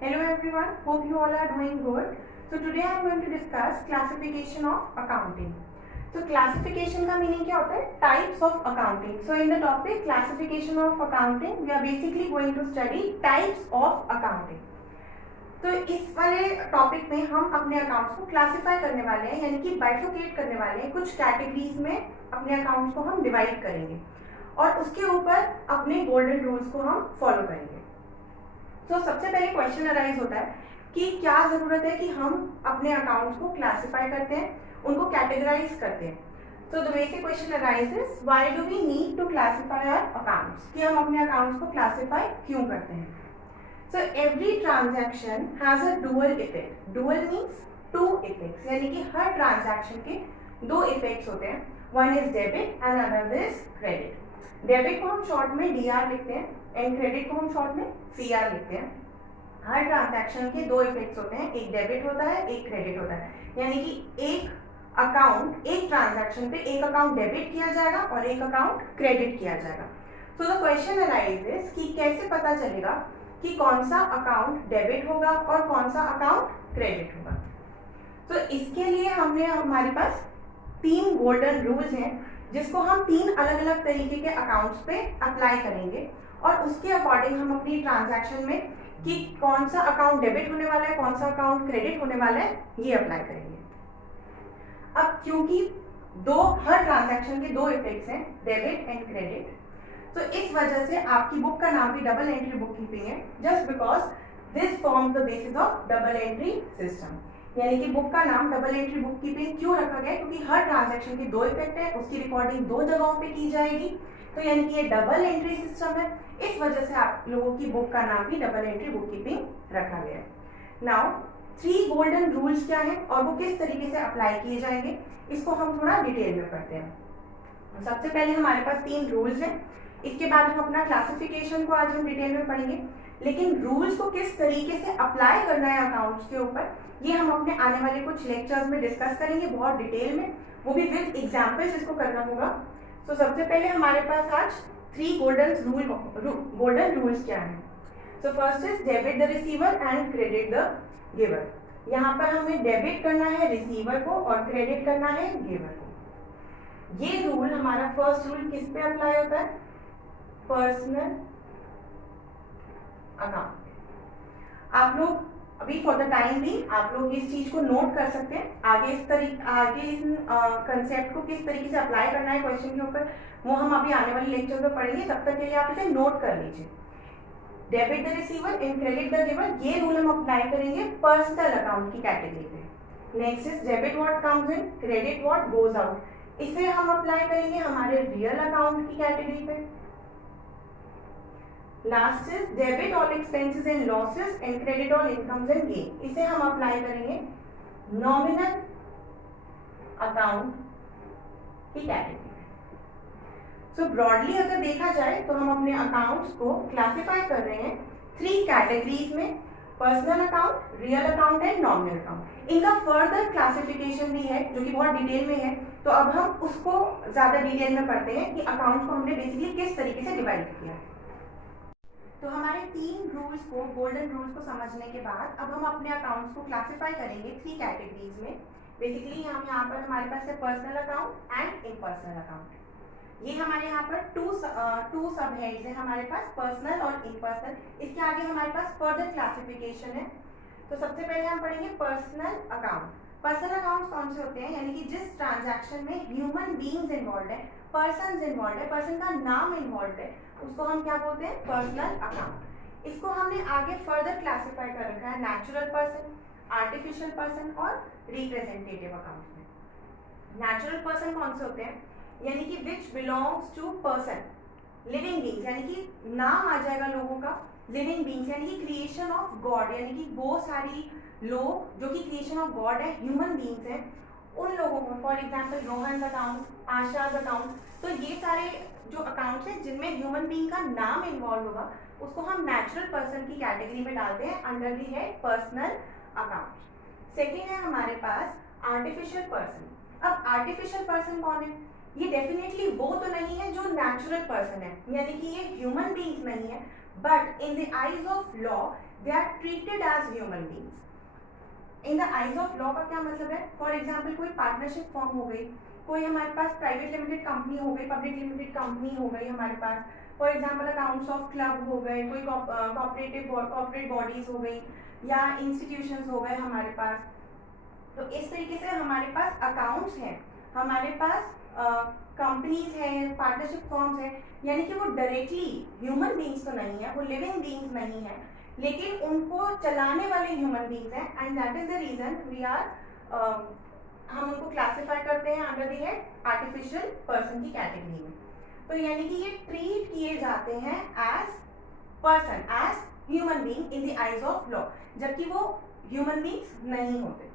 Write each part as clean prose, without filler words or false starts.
Hello everyone, hope you all are doing good. So today I am going to discuss classification of accounting. So classification का meaning क्या होता है? Types of accounting. So in the topic classification of accounting, we are basically going to study types of accounting. तो इस वाले topic में हम अपने अकाउंट्स को क्लासिफाई करने वाले हैं, यानी कि बाइफरकेट करने वाले हैं। कुछ कैटेगरीज में अपने अकाउंट्स को हम डिवाइड करेंगे और उसके ऊपर अपने गोल्डन रूल्स को हम फॉलो करेंगे। तो सबसे पहले क्वेश्चन अराइज होता है कि क्या जरूरत है कि हम अपने अकाउंट्स को क्लासिफाई करते हैं, उनको कैटेगराइज करते हैं। तो the basic question arises, why do we need to classify our accounts, कि हम अपने अकाउंट्स को क्लासिफाई क्यों करते हैं। So every transaction has a dual effect. Dual means two effects, यानी कि हर ट्रांजैक्शन के दो इफेक्ट्स होते हैं। One is debit and another is credit. Debit को हम शॉर्ट में डीआर लिखते हैं एंड क्रेडिट को हम शॉर्ट में सीआर लिखते हैं। हर ट्रांजैक्शन के दो इफेक्ट्स होते हैं, एक डेबिट होता है, एक क्रेडिट होता है। यानी कि एक अकाउंट, एक ट्रांजैक्शन पे एक अकाउंट डेबिट किया जाएगा और एक अकाउंट क्रेडिट किया जाएगा। तो द क्वेश्चन अराइजेस कि कैसे पता चलेगा कि कौन सा अकाउंट डेबिट होगा और कौन सा अकाउंट क्रेडिट होगा। तो इसके लिए हमारे पास तीन गोल्डन रूल्स हैं जिसको हम तीन अलग अलग तरीके के अकाउंट्स पे अप्लाई करेंगे और उसके अकॉर्डिंग हम अपनी ट्रांजैक्शन में कि कौन सा अकाउंट डेबिट होने वाला है, कौन सा अकाउंट क्रेडिट होने वाला है, ये अप्लाई करेंगे। अब क्योंकि हर ट्रांजैक्शन के दो इफेक्ट्स हैं, डेबिट एंड क्रेडिट, तो इस वजह से आपकी बुक का नाम भी डबल एंट्री बुक कीपिंग है, just because this forms the basis of double entry system. यानी कि बुक का नाम डबल एंट्री बुक कीपिंग क्यों रखा गया है, क्योंकि हर ट्रांजैक्शन के दो इफेक्ट है, उसकी रिकॉर्डिंग दो जगहों पे की जाएगी, तो यानी कि ये डबल एंट्री सिस्टम है। इस वजह से आप लोगों की बुक का नाम भी डबल एंट्री बुक कीपिंग रखा गया है। नाउ 3 गोल्डन रूल्स क्या है और वो किस तरीके से अप्लाई किए जाएंगे, इसको हम थोड़ा डिटेल में पढ़ते हैं। सबसे पहले हमारे पास 3 रूल्स हैं, इसके बाद हम अपना क्लासिफिकेशन को आज हम डिटेल में पढ़ेंगे, लेकिन रूल्स को किस तरीके से अप्लाई करना है अकाउंट्स के ऊपर, ये हम अपने आने वाले कुछ लेक्चर्स में डिस्कस करेंगे बहुत डिटेल में, वो भी विद एग्जांपल्स इसको करना होगा। तो सबसे पहले हमारे पास आज 3 गोल्डन रूल्स क्या हैं। So first is debit the receiver and credit the giver. यहाँ पर हमें डेबिट करना है रिसीवर को और क्रेडिट करना है गिवर को। ये रूल हमारा फर्स्ट रूल किस पे अप्लाई होता है, पर्सनल अकाउंट। आप लोग अभी फॉर द टाइम भी आप लोग इस चीज को नोट कर सकते हैं। आगे इस कंसेप्ट को किस तरीके से अप्लाई करना है क्वेश्चन के ऊपर, वो हम अभी आने वाले लेक्चर में पढ़ेंगे, तब तक के लिए आप इसे नोट कर लीजिए। Debit the receiver and credit the giver, ये रूल हम अप्लाई करेंगे पर्सनल अकाउंट की कैटेगरी पे। Next is debit what comes in, credit what goes out, इसे हम अप्लाई करेंगे हमारे रियल अकाउंट की कैटेगरी पे। Last is debit all expenses and losses and credit all incomes and gain, इसे हम अप्लाई करेंगे नॉमिनल अकाउंट की कैटेगरी में। सो ब्रॉडली अगर देखा जाए तो हम अपने अकाउंट्स को क्लासिफाई कर रहे हैं 3 कैटेगरीज में, personal account, real account and nominal account. इनका फर्दर क्लासिफिकेशन भी है जो कि बहुत डिटेल में है, तो अब हम उसको ज्यादा डिटेल में पढ़ते हैं कि अकाउंट्स को हमने बेसिकली किस तरीके से डिवाइड किया है। तो हमारे 3 रूल्स को, गोल्डन रूल्स को समझने के बाद अब हम अपने अकाउंट्स को क्लासिफाई करेंगे 3 कैटेगरीज में। बेसिकली हम यहाँ पर हमारे पास है personal account and impersonal account. ये हमारे यहाँ पर टू सब हेड्स है हमारे पास, पर्सनल और इम्पर्सनल। इसके आगे हमारे पास फर्दर क्लासिफिकेशन है। तो सबसे पहले हम पढ़ेंगे पर्सनल अकाउंट। पर्सनल अकाउंट कौन से होते हैं, यानी कि जिस ट्रांजैक्शन में ह्यूमन बीइंग्स इन्वॉल्व है, पर्सन इन्वॉल्व है, पर्सन का नाम इन्वॉल्व है, उसको हम क्या बोलते हैं, पर्सनल अकाउंट। इसको हमने आगे फर्दर क्लासिफाई कर रखा है नेचुरल पर्सन, आर्टिफिशियल पर्सन और रिप्रेजेंटेटिव अकाउंट में। नेचुरल पर्सन कौन से होते हैं, यानी कि which belongs to person, living beings, यानी कि नाम आ जाएगा लोगों का, लिविंग बींग्स यानी कि क्रिएशन ऑफ गॉड, यानी कि वो सारी लोग जो कि क्रिएशन ऑफ गॉड है, ह्यूमन बींग्स हैं, उन लोगों को, for example Rohan account, Asha's account, तो ये सारे जो अकाउंट्स हैं जिनमें ह्यूमन बीइंग का नाम इन्वॉल्व होगा, उसको हम नेचुरल पर्सन की कैटेगरी में डालते हैं under the head personal account. Second है हमारे पास आर्टिफिशियल पर्सन। अब आर्टिफिशियल पर्सन कौन है, ये डेफिनेटली वो तो नहीं है जो नेचुरल पर्सन है, यानी कि ये ह्यूमन बीइंग्स नहीं है, but in the eyes of law they are treated as human beings. In the eyes of law का क्या मतलब है? फॉर एग्जाम्पल कोई पार्टनरशिप फॉर्म हो गई, कोई हमारे पास प्राइवेट लिमिटेड कंपनी हो गई, पब्लिक लिमिटेड कंपनी हो गई हमारे पास, for example accounts of club हो गए, कोई कॉर्पोरेट बॉडीज हो गई या इंस्टीट्यूशंस हो गए हमारे पास। तो इस तरीके से हमारे पास अकाउंट्स हैं, हमारे पास कंपनीज हैं, पार्टनरशिप फॉर्म्स हैं, यानी कि वो डायरेक्टली ह्यूमन बींग्स तो नहीं है, वो लिविंग बींग्स नहीं है, लेकिन उनको चलाने वाले ह्यूमन बींग्स हैं। And that is the reason we are हम उनको क्लासिफाई करते हैं under the head artificial person की कैटेगरी में। तो यानी कि ये ट्रीट किए जाते हैं as person, as human being in the eyes of law, जबकि वो ह्यूमन बींग्स नहीं होते।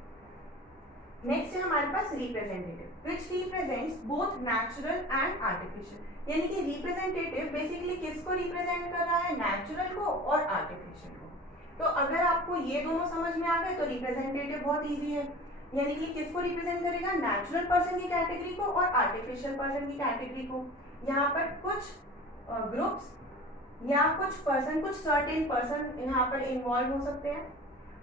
नेक्स्ट है हमारे पास representative, which represents both natural and artificial. यानी कि रिप्रेजेंटेटिव बेसिकली किसको रिप्रेजेंट कर रहा है? नेचुरल को और आर्टिफिशियल को। तो अगर आपको ये दोनों समझ में आ गए तो रिप्रेजेंटेटिव बहुत इजी है, यानी कि किसको रिप्रेजेंट करेगा? नेचुरल पर्सन की कैटेगरी को और आर्टिफिशियल पर्सन की कैटेगरी को। यहाँ पर कुछ ग्रुप्स या कुछ पर्सन, कुछ सर्टेन पर्सन यहाँ पर इन्वॉल्व हो सकते हैं।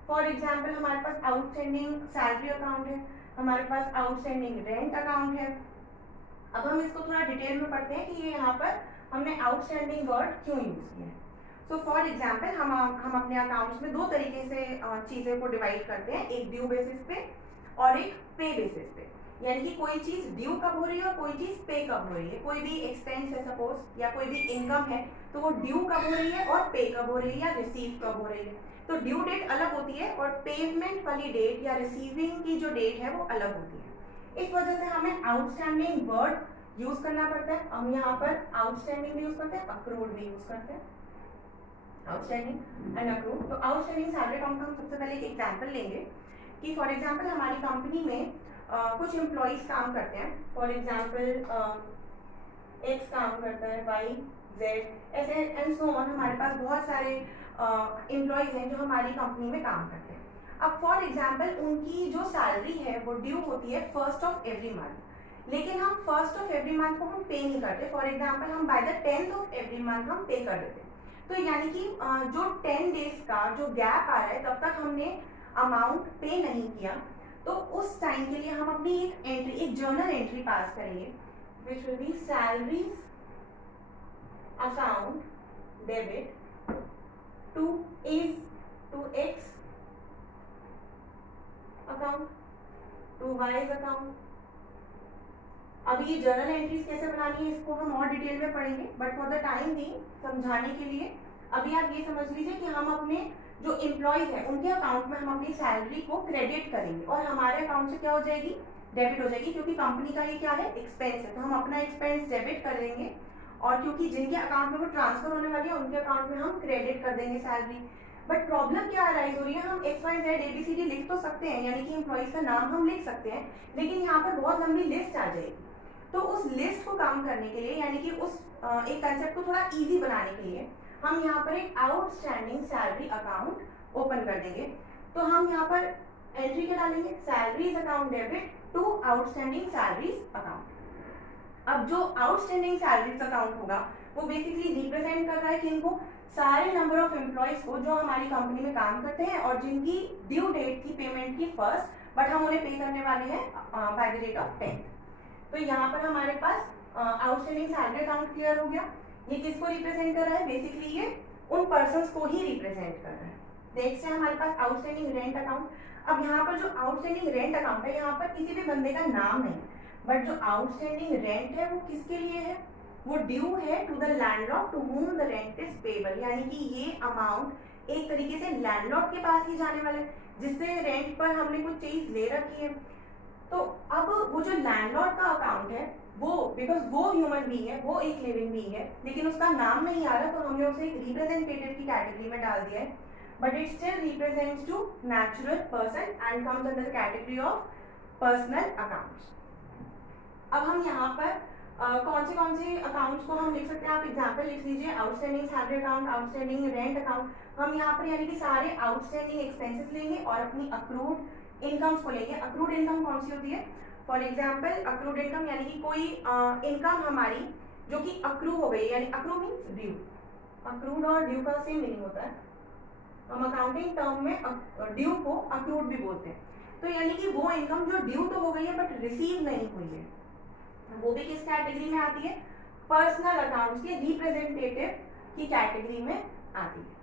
फॉर एग्जाम्पल हमारे पास आउटस्टैंडिंग सैलरी अकाउंट है, हमारे पास आउटस्टैंडिंग रेंट अकाउंट है। अब हम इसको थोड़ा डिटेल में पढ़ते हैं कि ये यहाँ पर हमने आउटस्टैंडिंग वर्ड क्यों यूज किया है। सो फॉर एग्जाम्पल हम अपने अकाउंट्स में दो तरीके से चीज़ें को डिवाइड करते हैं, एक ड्यू बेसिस पे और एक पे बेसिस पे। यानी कि कोई चीज़ ड्यू कब हो रही है और कोई चीज़ पे कब हो रही है। कोई भी एक्सपेंस है सपोज या कोई भी इनकम है, तो वो ड्यू कब हो रही है और पे कब हो रही है या रिसीव कब हो रही है। तो ड्यू डेट अलग होती है और पेमेंट वाली डेट या रिसीविंग की जो डेट है वो अलग होती है। इस वजह से हमें आउटस्टैंडिंग वर्ड यूज करना पड़ता है। हम यहाँ पर आउटस्टैंडिंग भी यूज करते हैं, अक्रूड भी यूज करते हैं, आउटस्टैंडिंग एंड अक्रूड। तो आउटस्टैंडिंग सैलरी अकाउंट का हम सबसे पहले एक एग्जाम्पल लेंगे कि फॉर एग्जाम्पल हमारी कंपनी में कुछ एम्प्लॉइज काम करते हैं। फॉर एग्जाम्पल एक्स काम करता है, वाई, जेड, ऐसे एंड सो ऑन। हमारे पास बहुत सारे एम्प्लॉइज हैं जो हमारी कंपनी में काम करते हैं। अब फॉर एग्जाम्पल उनकी जो सैलरी है वो ड्यू होती है फर्स्ट ऑफ एवरी मंथ, लेकिन हम फर्स्ट ऑफ एवरी मंथ को हम पे नहीं करते। फॉर एग्जाम्पल हम by the 10th of every month हम पे कर देते। तो यानी कि जो 10 डेज का जो गैप आ रहा है तब तक हमने अमाउंट पे नहीं किया, तो उस टाइम के लिए हम अपनी एक एंट्री, एक जर्नल एंट्री पास करेंगे which will be salaries account debit to X account to Y's account. अब ये जर्नल एंट्रीज कैसे बनानी है इसको हम और डिटेल में पढ़ेंगे, बट फॉर द टाइम भी समझाने के लिए अभी आप ये समझ लीजिए कि हम अपने जो एम्प्लॉयज हैं उनके अकाउंट में हम अपनी सैलरी को क्रेडिट करेंगे और हमारे अकाउंट से क्या हो जाएगी? डेबिट हो जाएगी, क्योंकि कंपनी का ये क्या है? एक्सपेंस है। तो हम अपना एक्सपेंस डेबिट कर देंगे और क्योंकि जिनके अकाउंट में वो ट्रांसफर होने वाली है उनके अकाउंट में हम क्रेडिट कर देंगे सैलरी। बट प्रॉब्लम क्या अराइज हो रही है? हम XYZ ABCD लिख तो सकते हैं, यानी कि एम्प्लॉइज का नाम हम लिख सकते हैं, लेकिन यहाँ पर बहुत लंबी लिस्ट आ जाएगी। तो उस लिस्ट को काम करने के लिए, यानी कि उस एक कंसेप्ट को थोड़ा इजी बनाने के लिए हम यहाँ पर एक आउटस्टैंडिंग सैलरी अकाउंट ओपन कर देंगे। तो हम यहाँ पर एंट्री क्या डालेंगे? Salaries account debit to outstanding salaries account. अब जो आउटस्टैंडिंग सैलरीज अकाउंट होगा वो बेसिकली रिप्रेजेंट कर रहा है किनको? सारे नंबर ऑफ एम्प्लॉइज को जो हमारी कंपनी में काम करते हैं और जिनकी ड्यू डेट थी पेमेंट की फर्स्ट, बट हम उन्हें पे करने वाले हैं by the date of 10th। तो यहाँ पर हमारे पास आउटस्टैंडिंग सैलरी अकाउंट क्लियर हो गया। ये किसको रिप्रेजेंट कर रहा है? बेसिकली ये उन पर्सन को ही रिप्रेजेंट कर रहा है। नेक्स्ट है हमारे पास आउटस्टैंडिंग रेंट अकाउंट। अब यहाँ पर जो आउटस्टैंडिंग रेंट अकाउंट है, यहाँ पर किसी भी बंदे का नाम नहीं, बट जो आउटस्टैंडिंग रेंट है वो किसके लिए है? वो ड्यू है to the landlord to whom the rent is payable. यानी कि ये अमाउंट एक तरीके से लैंडलॉर्ड के पास ही जाने वाला है जिससे रेंट पर हमने कुछ चीज ले रखी है। तो अब वो जो लैंडलॉर्ड का अकाउंट है वो, बिकॉज वो ह्यूमन बीइंग है, वो एक लिविंग बीइंग है, लेकिन उसका नाम नहीं आ रहा, तो हमने उसे एक रिप्रेजेंटेटिव की कैटेगरी में डाल दिया है, but it still represents to natural person and comes under the category of personal accounts. अब हम यहाँ पर कौन से अकाउंट्स को हम लिख सकते हैं? आप एग्जाम्पल लिख लीजिए, outstanding salary account, outstanding rent account. हम यहाँ पर यानी कि सारे आउटस्टैंडिंग एक्सपेंसेस लेंगे और अपनी अक्रूड इनकम्स को लेंगे। अक्रूड इनकम कौन सी होती है? फॉर एग्जाम्पल अक्रूड इनकम यानी कि कोई इनकम हमारी जो कि अक्रू हो गई, यानी अक्रू मीन्स ड्यू। अक्रूड और ड्यू का सेम मीनिंग होता है। हम अकाउंटिंग टर्म में ड्यू को अक्रूड भी बोलते हैं। तो यानी कि वो इनकम जो ड्यू तो हो गई है बट रिसीव नहीं हुई है, वो भी किस कैटेगरी में आती है? पर्सनल अकाउंट्स के रिप्रेजेंटेटिव की कैटेगरी में आती है।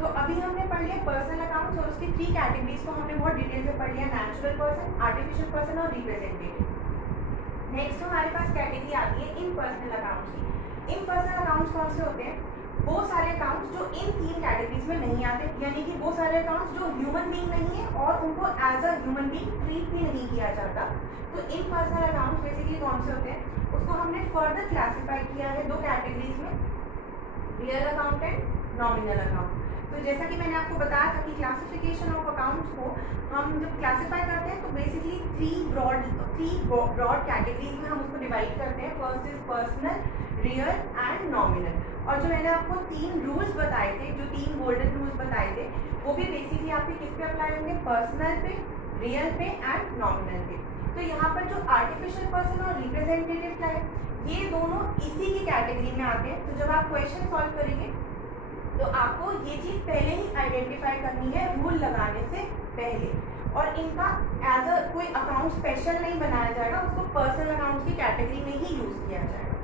तो अभी हमने पढ़ लिया पर्सनल अकाउंट्स और उसकी 3 कैटेगरीज को हमने बहुत डिटेल से पढ़ लिया, नेचुरल पर्सन, आर्टिफिशियल पर्सन और रिप्रेजेंटेटिव। नेक्स्ट हमारे पास कैटेगरी आती है इम्पर्सनल अकाउंट्स की। इम्पर्सनल अकाउंट्स कौन से होते हैं? वो सारे अकाउंट्स जो इन 3 कैटेगरीज में नहीं आते, यानी कि वो सारे अकाउंट्स जो ह्यूमन बीइंग नहीं है और उनको as a human being treat भी नहीं किया जाता। तो इम्पर्सनल अकाउंट्स बेसिकली कौन से होते हैं, उसको हमने फर्दर क्लासिफाई किया है 2 कैटेगरीज में, real account and nominal account. तो जैसा कि मैंने आपको बताया था कि क्लासिफिकेशन ऑफ अकाउंट्स को हम जब क्लासिफाई करते हैं तो बेसिकली 3 ब्रॉड कैटेगरीज में हम उसको डिवाइड करते हैं। First is personal, real and nominal. और जो मैंने आपको 3 रूल्स बताए थे, जो 3 गोल्डन रूल्स बताए थे, वो भी बेसिकली आपके किस पे अप्लाई होंगे? पर्सनल पे, रियल पे एंड नॉमिनल पे। तो यहाँ पर जो आर्टिफिशियल पर्सन और रिप्रेजेंटेटिव क्या है, ये दोनों इसी की कैटेगरी में आते हैं। तो जब आप क्वेश्चन सॉल्व करेंगे तो आपको ये चीज पहले ही आइडेंटिफाई करनी है रूल लगाने से पहले, और इनका एज अ कोई अकाउंट स्पेशल नहीं बनाया जाएगा, उसको पर्सनल अकाउंट की कैटेगरी में ही यूज किया जाएगा।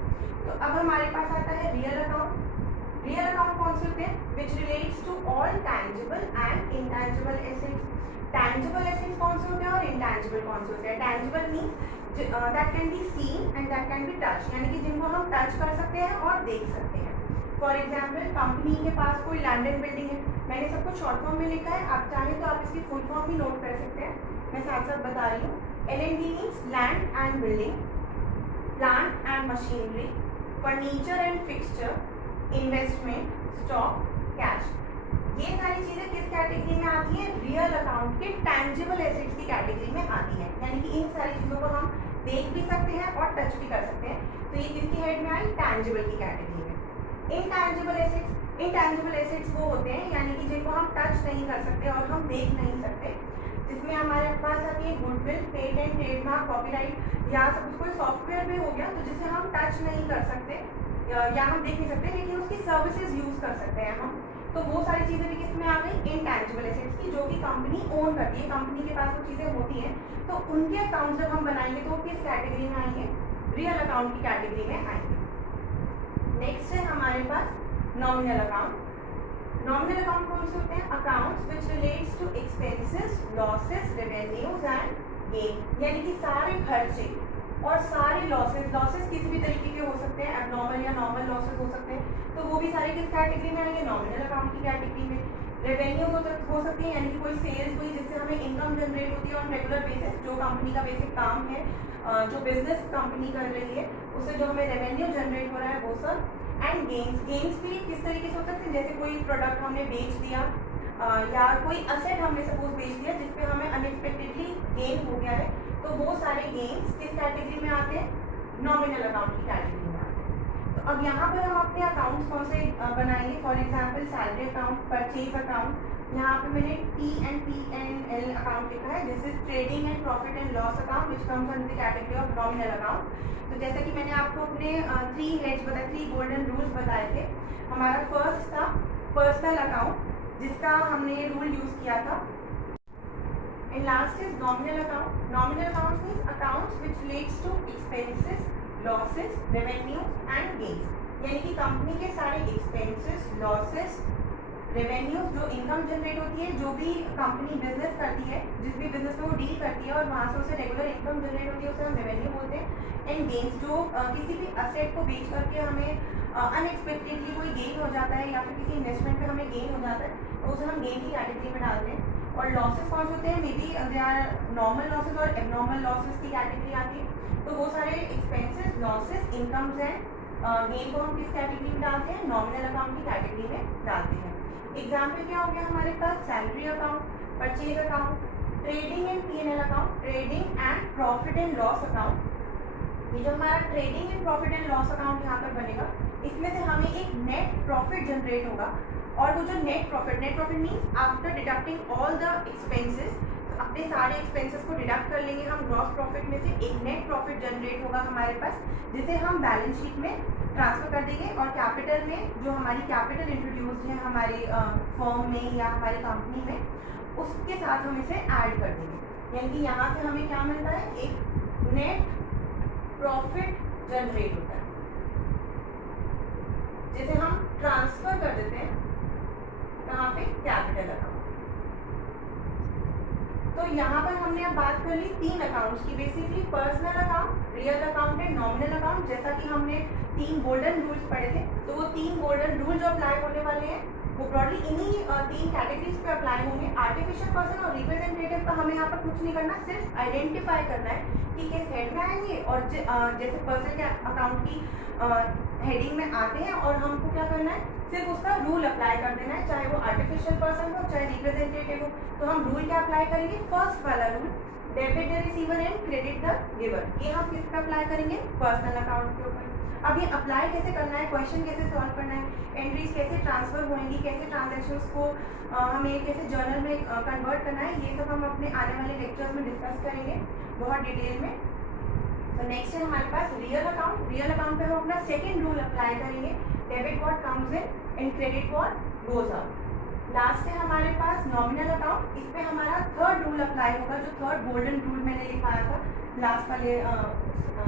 तो अब हमारे पास आता है रियल अकाउंट। रियल अकाउंट कौन से होते हैं? Which relates to all tangible and intangible assets. Tangible assets कौन से होते हैं और इनटैंजिबल कौन से होते हैं? Tangible means that can be seen and that can be touch, यानी कि जिनको हम टच कर सकते हैं और देख सकते हैं। फॉर एग्जाम्पल कंपनी के पास कोई लैंड एंड बिल्डिंग है, मैंने सब कुछ शॉर्ट फॉर्म में लिखा है, आप चाहें तो आप इसकी फुल फॉर्म भी नोट कर सकते हैं, मैं साथ साथ बता रही हूँ। LND means land and building, plant and machinery, furniture and fixture, investment, stock, cash. ये सारी चीजें किस कैटेगरी में आती है? रियल अकाउंट के टैंजिबल एसेट्स की कैटेगरी में आती है, यानी कि इन सारी चीजों को हम देख भी सकते हैं और टच भी कर सकते हैं। तो ये किसकी हेड में आई? टैंजिबल की कैटेगरी में। इनटैंजिबल एसेट्स वो होते हैं यानी कि जिनको हम टच नहीं कर सकते और हम देख नहीं सकते, जिसमें हमारे पास आती है गुडविल, पेटेंट, ट्रेडमार्क, कॉपीराइट, या सब कोई सॉफ्टवेयर भी हो गया तो जिसे हम टच नहीं कर सकते या हम देख नहीं सकते, लेकिन उसकी सर्विसेज यूज कर सकते हैं हम। तो वो सारी चीजें भी किसमें आ गई? इनटैंजिबल एसेट्स की, जो कि कंपनी ओन करती है, कंपनी के पास वो चीजें होती हैं। तो उनके अकाउंट जब हम बनाएंगे तो वो किस कैटेगरी में आएंगे? रियल अकाउंट की कैटेगरी में आएंगे। नेक्स्ट है हमारे पास नॉमिनल अकाउंट। नॉमिनल अकाउंट कौन से होते हैं? Accounts which relates to expenses, losses, revenues and gain, यानी कि सारे खर्चे और सारे लॉसेस किसी भी तरीके के हो सकते हैं, एबनॉर्मल या नॉर्मल लॉसेस हो सकते हैं, तो वो भी सारे किस कैटेगरी में आएंगे? नॉमिनल अकाउंट की कैटेगरी में। रेवेन्यू हो सकती है, यानी कि कोई सेल्स हुई जिससे हमें इनकम जनरेट होती है ऑन रेगुलर बेसिस, जो कंपनी का बेसिक काम है, जो बिजनेस कंपनी कर रही है उससे जो हमें रेवेन्यू जनरेट हो रहा है वो सब। एंड गेन्स भी किस तरीके से हो सकते हैं? जैसे कोई प्रोडक्ट हमने बेच दिया या कोई असेट हमने सपोज बेच दिया जिसपे हमें अनएक्सपेक्टेडली गेन हो गया है, तो वो सारे गेन्स किस कैटेगरी में आते हैं? नॉमिनल अकाउंट की कैटेगरी में आते हैं। तो अब यहाँ पर हम अपने अकाउंट्स कौन से बनाएंगे? For example salary account, purchase account, यहाँ पे मैंने P&L अकाउंट लिखा है, this is trading and profit and loss account which comes under the category of nominal account. तो जैसा कि मैंने आपको अपने 3 हेड्स बताए, 3 गोल्डन रूल्स बताए थे। हमारा फर्स्ट था पर्सनल अकाउंट, जिसका हमने रूल यूज किया था, and last is nominal account. Nominal account means accounts which relates to expenses, losses, revenue and gains, यानी कि कंपनी के सारे एक्सपेंसेस, लॉसेस, रेवेन्यूज, जो इनकम जनरेट होती है, जो भी कंपनी बिजनेस करती है, जिस भी बिजनेस में वो डील करती है और वहाँ से उसे रेगुलर इनकम जनरेट होती है, उसे हम रेवेन्यू बोलते हैं। एंड गेन्स, जो किसी भी असेट को बेच करके हमें अनएक्सपेक्टेडली कोई गेन हो जाता है या फिर किसी इन्वेस्टमेंट पे हमें गेन हो जाता है, तो उसे हम गेन की कैटेगरी में डालते हैं। और लॉसेस कौन से होते हैं? May be they are normal losses और एबनॉर्मल लॉसेज की कैटेगरी आती है। तो वो सारे expenses, losses, incomes and gain को हम किस कैटेगरी में डालते हैं? नॉमिनल अकाउंट की कैटेगरी में डालते हैं। एग्जाम्पल क्या हो गया हमारे पास? Salary account, purchase account, trading and P&L account, trading and profit and loss account. ये जो हमारा trading and profit and loss account यहाँ पर बनेगा, इसमें से हमें एक नेट प्रॉफिट जनरेट होगा, और वो जो net profit means after deducting all the expenses, अपने सारे एक्सपेंसेस को डिडक्ट कर लेंगे हम ग्रॉस प्रॉफिट में से, एक नेट प्रॉफिट जनरेट होगा हमारे पास जिसे हम बैलेंस शीट में ट्रांसफर कर देंगे और कैपिटल में जो हमारी कैपिटल इंट्रोड्यूस्ड है हमारी फर्म में या हमारी कंपनी में उसके साथ हम इसे ऐड कर देंगे। यानी कि यहाँ से हमें क्या मिलता है, एक नेट प्रॉफिट जनरेट होता है जिसे हम ट्रांसफर कर देते हैं कहाँ पे, कैपिटल अकाउंट। तो यहाँ पर हमने अब बात कर ली 3 अकाउंट्स की, basically personal account, real account and nominal account. जैसा कि हमने 3 गोल्डन रूल्स पढ़े थे, तो वो 3 गोल्डन रूल जो अप्लाई होने वाले हैं वो ब्रॉडली इन्हीं 3 कैटेगरीज पे अप्लाई होंगे। आर्टिफिशियल पर्सन और रिप्रेजेंटेटिव का हमें यहाँ पर कुछ नहीं करना, सिर्फ आइडेंटिफाई करना है कि किस हेड में आएंगे और जैसे पर्सन के अकाउंट की हेडिंग में आते हैं और हमको क्या करना है, सिर्फ उसका रूल अप्लाई कर देना है, चाहे वो आर्टिफिशियल पर्सन हो चाहे रिप्रेजेंटेटिव हो। तो हम रूल क्या अप्लाई करेंगे, फर्स्ट वाला rule, debit the receiver and credit the giver. ये हम किस पे अप्लाई करेंगे, पर्सनल अकाउंट के ऊपर। अब ये अप्लाई कैसे करना है, क्वेश्चन कैसे सॉल्व करना है, एंट्रीज कैसे ट्रांसफर होंगी, कैसे ट्रांजेक्शन्स को हमें कैसे जर्नल में कन्वर्ट करना है, ये सब हम अपने आने वाले लेक्चर्स में डिस्कस करेंगे बहुत डिटेल में। तो नेक्स्ट है हमारे पास रियल अकाउंट। रियल अकाउंट पे हम अपना सेकेंड रूल अप्लाई करेंगे, debit what comes in and credit what goes out. Last है हमारे पास नॉमिनल अकाउंट, इस पे हमारा थर्ड रूल अप्लाई होगा, जो थर्ड गोल्डन रूल मैंने लिखाया था लास्ट वाले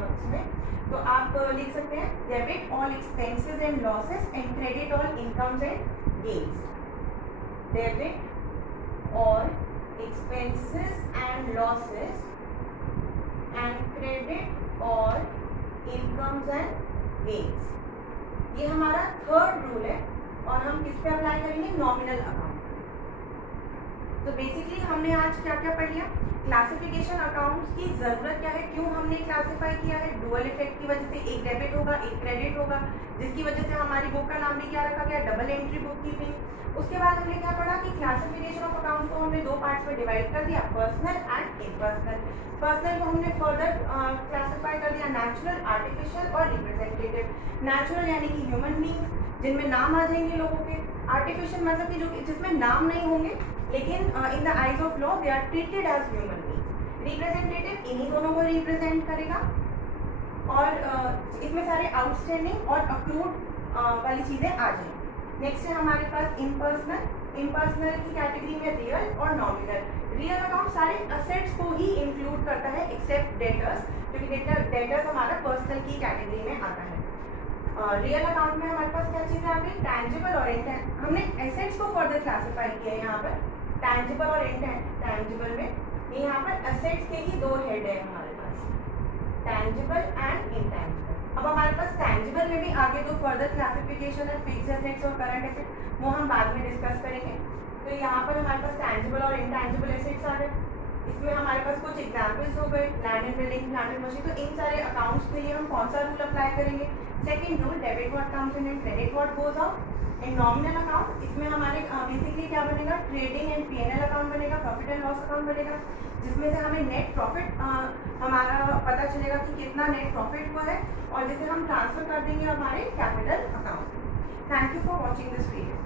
उसमें। तो आप लिख सकते हैं debit all expenses and losses and credit all incomes and gains. Debit all expenses and losses and credit all incomes and gains, ये हमारा थर्ड रूल है और हम किस पे अप्लाई करेंगे, नॉमिनल अकाउंट। तो बेसिकली हमने आज क्या क्या पढ़ लिया, क्लासिफिकेशन अकाउंट्स की जरूरत क्या है, क्यों हमने क्लासिफाई किया है, डुअल इफेक्ट की वजह से, एक डेबिट होगा एक क्रेडिट होगा, जिसकी वजह से हमारी बुक का नाम भी क्या रखा गया, डबल एंट्री बुक कीपिंग। उसके बाद हमने क्या पढ़ा कि क्लासिफिकेशन ऑफ अकाउंट्स को हमने 2 पार्ट्स में डिवाइड कर दिया, पर्सनल एंड इम्पर्सनल। पर्सनल को हमने फर्दर क्लासिफाई कर दिया नेचुरल, आर्टिफिशियल और रिप्रेजेंटेटिव। नेचुरल यानी कि ह्यूमन बींग्स जिनमें नाम आ जाएंगे लोगों के, आर्टिफिशियल मतलब कि जो जिसमें नाम नहीं होंगे लेकिन in the eyes of law they are treated as human beings. Representative इन्हीं दोनों को रिप्रेजेंट करेगा और इसमें सारे आउटस्टैंडिंग और अक्रूड वाली चीज़ें आ जाएंगी। नेक्स्ट है हमारे पास इम्पर्सनल। इम्पर्सनल की कैटेगरी में रियल और नॉमिनल। रियल अकाउंट सारे असेट्स को ही इंक्लूड करता है एक्सेप्ट डेटर्स, क्योंकि डेटर्स हमारा पर्सनल की कैटेगरी में आता है। रियल अकाउंट में हमारे पास क्या चीज़ें आ गई, टैंजिबल और इंटेंजिबल। हमने एसेट्स को फर्दर क्लासिफाई किया है यहाँ पर, टैंजिबल और इंटेंजिबल में। ये यहाँ पर एसेट्स के ही 2 हेड है हमारे पास, टैंजिबल एंड इंटेंजिबल। अब हमारे पास टैंजिबल में भी आगे 2 फर्दर क्लासिफिकेशन है, फिक्स्ड एसेट्स और करंट एसेट, वो हम बाद में डिस्कस करेंगे। तो यहाँ पर हमारे पास टैंजिबल और इंटेंजिबल एसेट्स आ गए। इसमें हमारे पास कुछ एग्जाम्पल्स हो गए, land and building, plant and machine. तो इन सारे अकाउंट्स के लिए हम कौन सा रूल अप्लाई करेंगे, second rule, debit what comes in and credit what goes out. And nominal account, इसमें हमारे बेसिकली क्या बनेगा, ट्रेडिंग एंड P&L अकाउंट बनेगा, प्रॉफिट एंड लॉस अकाउंट बनेगा, जिसमें से हमें नेट प्रॉफिट हमारा पता चलेगा कि कितना नेट प्रॉफिट हुआ है और जिसे हम ट्रांसफर कर देंगे हमारे capital account. Thank you for watching this video.